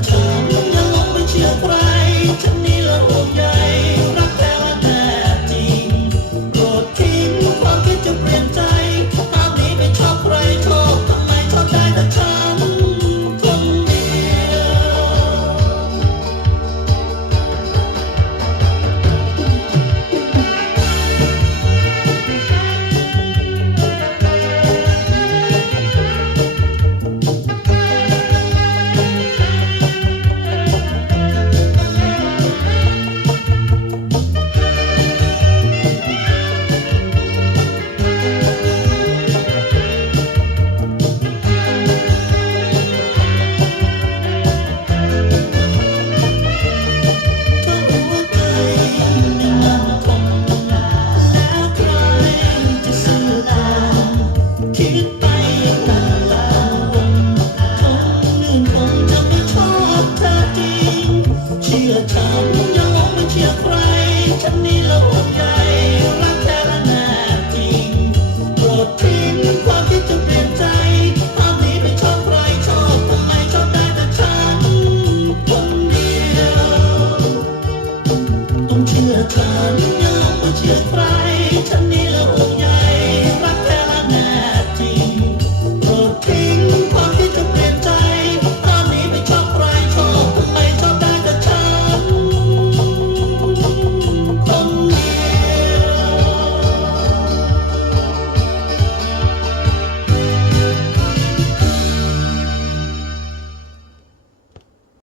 the